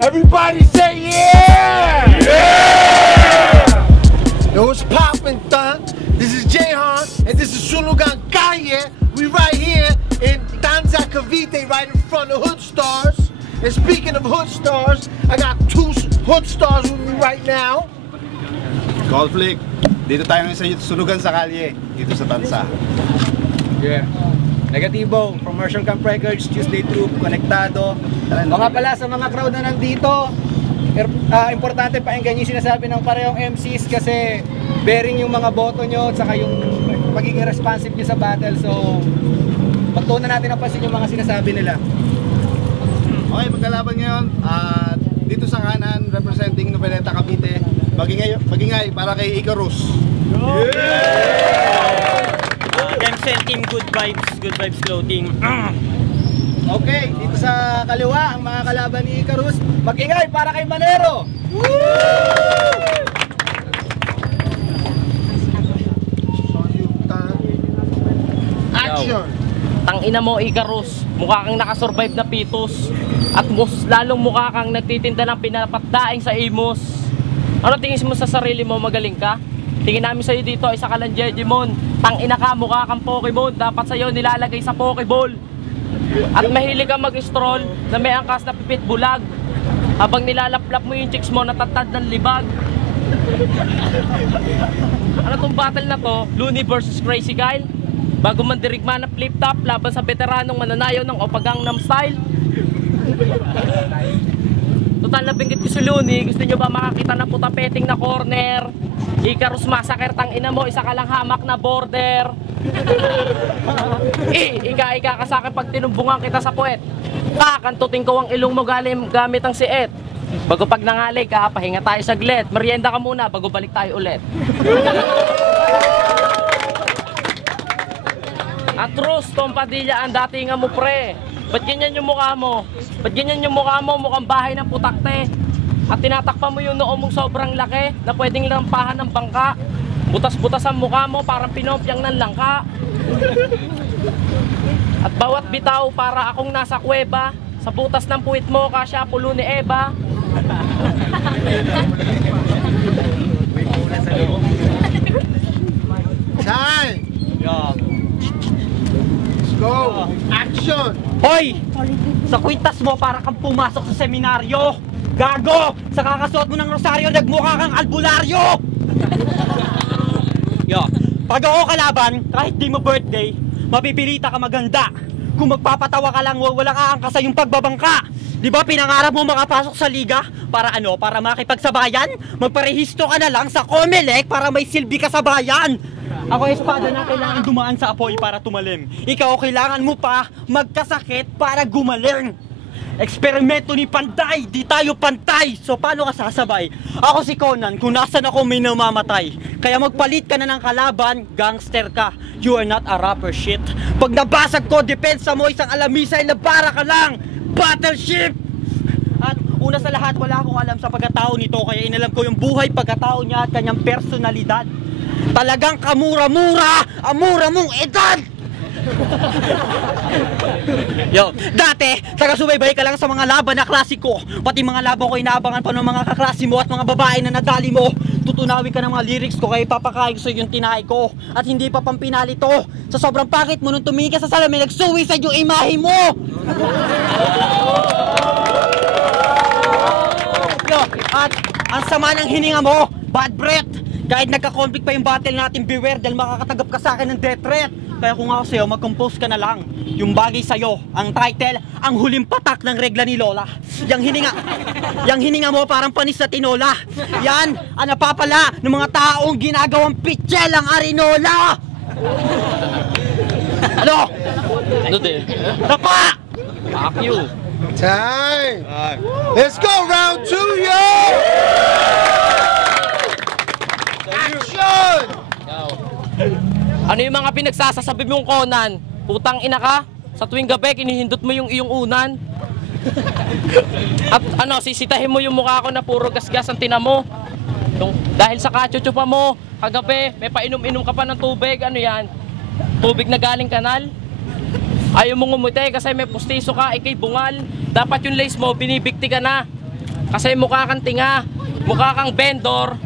Everybody say yeah! Yeah! Yo, what's poppin', son? This is Jehan, and this is Sunugan Kanye. We right here in Tanza Cavite, right in front of Hood Stars. And speaking of Hood Stars, I got two Hood Stars with me right now. Golflick, dito tayo sa Sunugan sa Kalye, dito sa Tanza. Yeah. Negativo, from Marshall Camp Records, Tuesday Troop, Konektado. O nga pala sa mga crowd na nandito, importante pakinggan yung sinasabi ng parehong MCs kasi bearing yung mga boto nyo at saka yung magiging responsive nyo sa battle. So, pagtuunan natin ang pansin yung mga sinasabi nila. Okay, magkalaban ngayon. Dito sa kanan, representing Noveleta Cavite, magingay para kay Icarus. Demsel Team Good Vibes Clothing. Okay, dito sa kaliwa, ang mga kalaban ni Icarus, mag-ingay para kay Manero! Action! Tangina mo, Icarus, mukha kang nakasurvive na pitos. At lalong mukha kang nagtitinda ng pinapatdaing sa Imos. Ano tingin mo sa sarili mo, magaling ka? Tingin namin sa'yo dito, isa ka lang Jejimon. Tangina ka, mukha kang Pokemon. Dapat sa'yo nilalagay sa Pokeball. At mahilig ka mag-stroll na may angkas na pipit bulag. Habang nilalaplap mo yung chicks mo, natatad ng libag. Ano tong battle na to? Looney versus Crazy Kyle? Bago man dirigma na flip-top laban sa veteranong mananayaw ng Gangnam Style. Total na binggit ko si Looney. Gusto nyo ba makakita ng putapeting na corner? Icarus Massacre, tangina mo, isa ka lang hamak na border. Ika ka sa akin pag tinumbungan kita sa puwet. Kakantutin ko ang ilong mo gamit ang siet. Bago pag nangalay ka, pahinga tayo saglit. Merienda ka muna bago balik tayo ulit. Atros, Tom Padilla, ang datingan mo pre. Ba't ganyan yung mukha mo? Ba't ganyan yung mukha mo? Mukhang bahay ng putakte. At tinatakpan mo yung noo mong sobrang laki na pwedeng lampahan ng bangka. Butas-butas ang mukha mo parang pinopyang ng langka. At bawat bitaw para akong nasa kuweba. Sa butas ng puwit mo kasya pulo ni Eva. Time! Yeah. Let's go! Action! Hoy! Sa kwintas mo para kang pumasok sa seminaryo. Gago! Sa kakasuot mo ng rosaryo, nagmukha kang albularyo! Yo, pag ako kalaban, kahit di mo birthday, mapipilita ka maganda. Kung magpapatawa ka lang, walang aangkasa yung pagbabangka. Di ba pinangarap mo makapasok sa liga? Para ano? Para makipagsabayan? Magparehisto ka na lang sa Comelec para may silbi ka sa bayan. Ako espada na kailangan dumaan sa apoy para tumalim. Ikaw kailangan mo pa magkasakit para gumaling. Eksperimento ni Panday, di tayo pantay. So paano ka sasabay? Ako si Conan, kung nasan ako may namamatay. Kaya magpalit ka na ng kalaban, gangster ka. You are not a rapper shit. Pag nabasag ko, depensa mo isang alamisay na para ka lang. Battleship! At una sa lahat, wala akong alam sa pagkatao nito. Kaya inalam ko yung buhay pagkatao niya at kanyang personalidad. Talagang kamura-mura, amura mong edad! Yo, dati, taga-subaybay ka lang sa mga laban na klasiko. Pati mga laban ko inaabangan pa ng mga kaklase mo at mga babae na nadali mo. Tutunawin ka ng mga lyrics ko kaya ipapakain ko sa yung tinahay ko. At hindi pa pampinali to. Sa sobrang pangit mo nung tumingin ka sa salamin, nag-suicide yung imahe mo. Yo, at ang sama ng hininga mo, bad breath. Kahit nagka-conflict pa yung battle natin, beware dahil makakatanggap ka sa akin ng death threat. Kaya kung ako sa'yo, mag-compose ka na lang. Yung bagay sa'yo, ang title, ang huling patak ng regla ni Lola. Yang hininga mo parang panis na tinola. Yan, ang napapala ng mga taong ginagawang pitchel ang arinola. Ano? Ano din? Tapa! Fuck you. Time! Let's go, round 2, yo! Action! Ano yung mga pinagsasasabi mong Conan? Putang ina ka? Sa tuwing gabi, kinihindot mo yung iyong unan. At ano, sisitahin mo yung mukha ko na puro gasgas ang tina mo. Dahil sa kachuchupa mo, kagabi, may painom-inom ka pa ng tubig. Ano yan? Tubig na galing kanal? Ayaw mo ngumuti kasi may pustiso ka, ikay bungal. Dapat yung lace mo, binibigti ka na. Kasi mukha kang tinga, mukha kang vendor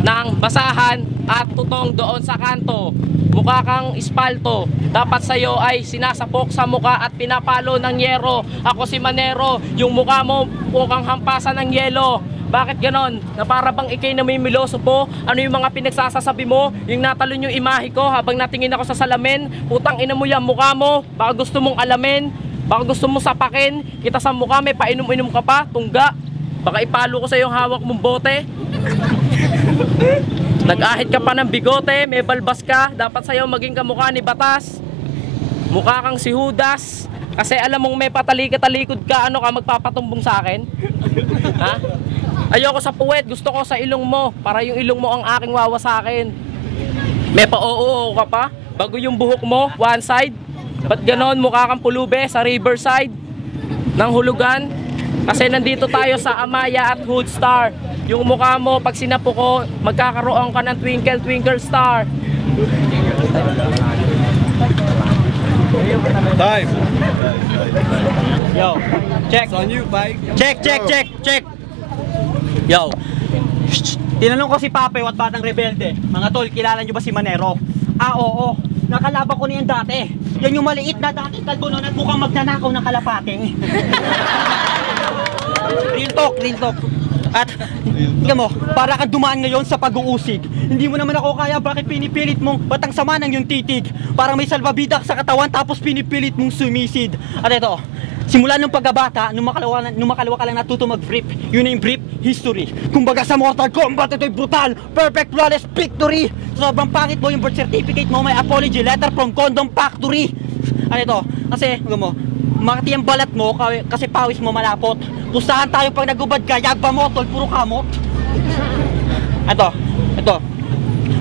ng basahan at tutong doon sa kanto. Mukha kang espalto. Dapat sa'yo ay sinasapok sa mukha at pinapalo ng yero. Ako si Manero, yung mukha mo mukhang hampasan ng yelo. Bakit ganon? Na para bang ikay namimiloso po? Ano yung mga pinagsasasabi mo? Yung natalon yung imahe ko habang natingin ako sa salamin? Putang ina mo yan mukha mo. Baka gusto mong alamin. Baka gusto mong sapakin. Kita sa mukha may painom-inom ka pa. Tungga. Baka ipalo ko sa yung hawak mong bote. Nag-ahit ka pa ng bigote. May balbas ka. Dapat sa'yo maging kamukha ni Batas. Mukha kang si Judas. Kasi alam mong may patalikod ka. Ano ka magpapatumbong sa akin? Ha? Ayoko sa puwet, gusto ko sa ilong mo. Para yung ilong mo ang aking wawasakin. May pa-oo ka pa. Bago yung buhok mo, one side. Ba't ganon, mukha kang pulube sa riverside ng hulugan? Kasi nandito tayo sa Amaya at Hoodstar. Yung mukha mo, pag sinapo ko, magkakaroon ka ng twinkle twinkle star. Time. Yo, check. It's on you, bike. Check. Yo, tinanong ko si Pape at Batang Rebelde. Mga tol, kilala nyo ba si Manero? Ah, oo. Nakalaban ko niyan dati. Yan yung maliit na dati kalbo nun at mukhang magnanakaw ng kalapate. Real talk. At, tingnan mo, para kang dumaan ngayon sa pag-uusig. Hindi mo naman ako kaya, bakit pinipilit mong batang sama ng yung titig? Parang may salbabidak sa katawan tapos pinipilit mong sumisid. At ito, simula nung pagkabata, nung makalawa ka lang natuto mag-brief, yun na yung brief history. Kumbaga sa Mortal Kombat, ito'y brutal, perfect, flawless victory. Sobrang pangit mo yung birth certificate mo, may apology letter from Condom Factory. Ano ito, kasi, mo, makati ang balat mo kasi pawis mo malapot. Pustahan tayo pag nagubad ka, yagba mo, tol, puro kamot. Ito,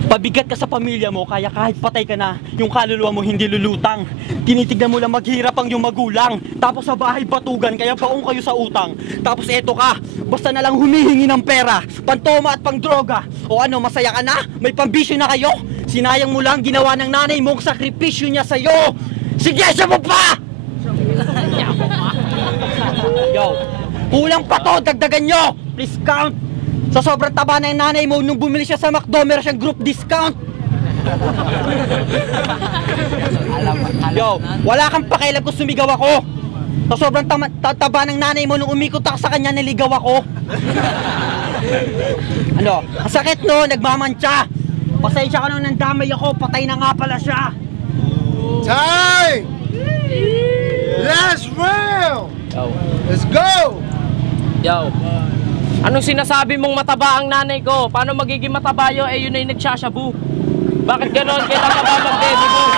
pabigat ka sa pamilya mo, kaya kahit patay ka na, yung kaluluwa mo hindi lulutang. Tinitignan mo lang maghirap ang yung magulang. Tapos sa bahay batugan, kaya baong kayo sa utang. Tapos eto ka, basta na lang humihingi ng pera, pantoma at pangdroga. O ano, masaya ka na? May pambisyo na kayo? Sinayang mo lang ginawa ng nanay mong sakripisyo niya sa'yo. Sige, siya mo pa! Yo, kulang pa to, dagdagan nyo! Please count! Sa sobrang taba na yung nanay mo, nung bumili siya sa McDo, meron siyang group discount. Yo, wala kang pakialam kung sumigaw ako. Sa sobrang taba ng nanay mo, nung umikot ako sa kanya, niligaw ako. Ano, ang sakit no, nagmamantsa. Pasensya ka nung nandamay ako, patay na nga pala siya. Time! Last round! Let's go! Yo. Anong sinasabi mong mataba ang nanay ko? Paano magiging mataba yun? Eh yun ay nagsashabu. Bakit ganon? Kailan ka ba mag-debut?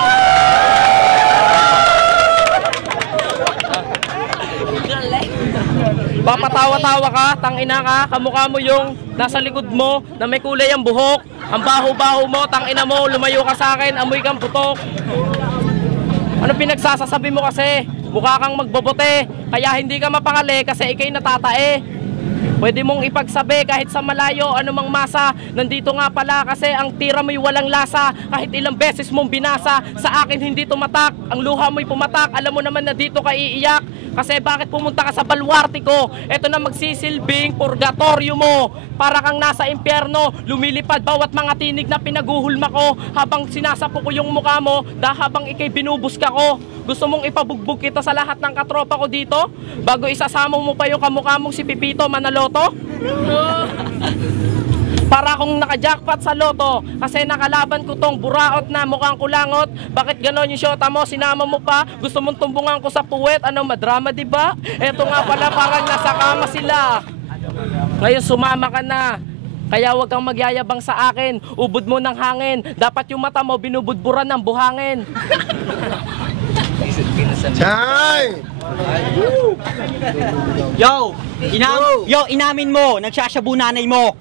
Papatawa-tawa ka, tangina ka, kamukha mo yung nasa likod mo na may kulay ang buhok. Ang baho-baho mo, tangina mo, lumayo ka sa akin, amoy kang putok. Ano pinagsasasabi mo kasi? Mukha kang magbobote, kaya hindi ka mapakali kasi ikay natatae. Pwede mong ipagsabi kahit sa malayo, anumang masa. Nandito nga pala kasi ang tira mo'y walang lasa. Kahit ilang beses mong binasa, sa akin hindi tumatak. Ang luha mo'y pumatak, alam mo naman na dito ka iiyak. Kasi bakit pumunta ka sa baluarte ko? Eto na magsisilbing purgatorio mo. Para kang nasa impyerno, lumilipad bawat mga tinig na pinaguhulma ko. Habang sinasapo ko yung mukha mo, habang ikay binubuska ko. Gusto mong ipabugbog kita sa lahat ng katropa ko dito? Bago isasama mo pa yung kamukha mong si Pipito Manaloto? Para akong naka-jackpot sa loto kasi nakalaban ko tong buraot na mukhang kulangot. Bakit ganon yung shota mo? Sinama mo pa? Gusto mong tumbungan ko sa puwet? Ano, madrama diba? Eto nga pala, parang nasa kama sila. Ngayon sumama ka na. Kaya huwag kang magyayabang sa akin. Ubod mo ng hangin. Dapat yung mata mo binubudburan ng buhangin. Time! Yo, inamin mo, nagsasyabu nanay mo.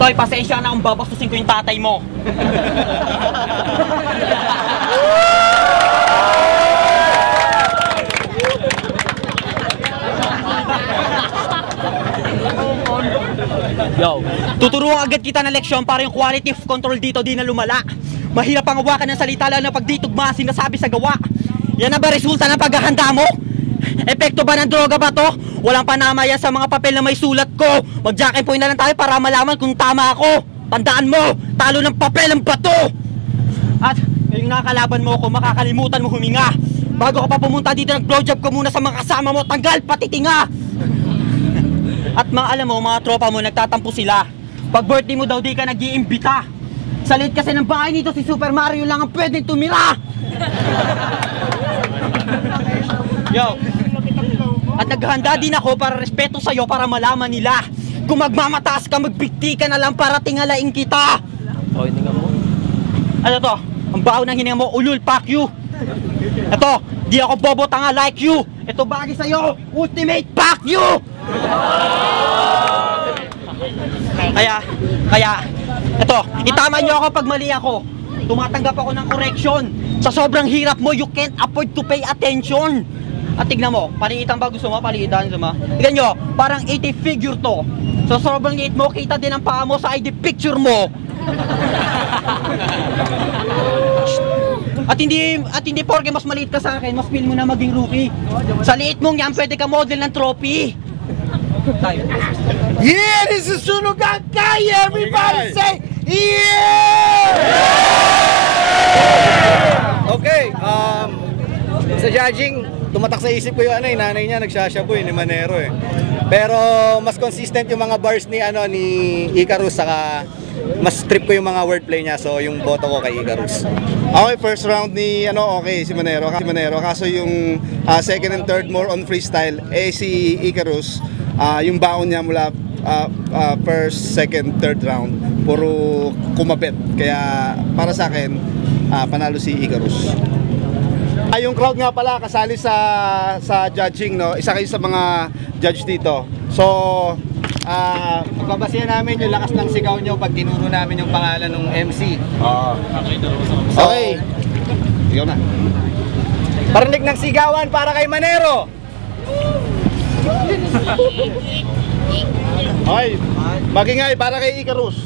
Toy, pasensya na kung babastusin ko yung tatay mo. Yo, tuturuan agad kita ng leksyon para yung quality of control dito di na lumala. Mahirap ang hawakan ng salita lalo na pag di tugma sinasabi sa gawa. Yan na ba resulta ng paghahanda mo? Epekto ba ng droga ba to? Walang panamaya sa mga papel na may sulat ko. Mag-jack and point na lang tayo para malaman kung tama ako. Tandaan mo, talo ng papel ang bato. At yung nakakalaban mo ko, makakalimutan mo huminga. Bago ka pa pumunta dito, nag-blowjob ko muna sa mga kasama mo. Tanggal, pati tinga. At mga alam mo, mga tropa mo, nagtatampo sila. Pag birthday mo daw, di ka nag-iimbita. Sa liit kasi ng bahay nito, si Super Mario lang ang pwedeng tumira. Yo. At naghanda din ako para respeto sa'yo, para malaman nila. Kung magmamataas ka, magbigti ka na lang para tingalain kita. O, hininga mo. Ano to? Ang baho ng hininga mo, ulul, fuck you. Ito, di ako bobo tanga like you. Ito bagay sa'yo, ultimate fuck you. Kaya, ito, itama nyo ako pag mali ako. Tumatanggap ako ng correction. Sa sobrang hirap mo, you can't afford to pay attention. At tignan mo, paliitan ba gusto mo? Paliitan gusto mo? Tignan nyo, parang 80 figure to. So sobrang liit mo, kita din ang paa mo sa ID picture mo. At hindi porke mas maliit ka sa akin, mas feel mo na maging rookie. Sa liit mong yan, pwede ka model ng trophy. Tayo. Yeah, this is Sunugan Calle. Everybody say, yeah! Okay, sa judging, tumatak sa isip ko yung nanay niya nagsashaboy ni Manero eh. Pero mas consistent yung mga bars ni ni Icarus, saka mas trip ko yung mga wordplay niya, so yung boto ko kay Icarus. Okay, first round ni okay si Manero. Kaso yung second and third more on freestyle si Icarus, yung baon niya mula first, second, third round puro kumabit. Kaya para sa akin panalo si Icarus. Yung crowd nga pala kasali sa judging, no. Isa kayo sa mga judge dito. So Pagbabasihan namin yung lakas ng sigaw nyo pag tinuro namin yung pangalan ng MC. okay. Ikaw na. Parinig ng sigawan para kay Manero. Okay. Magingay para kay Icarus.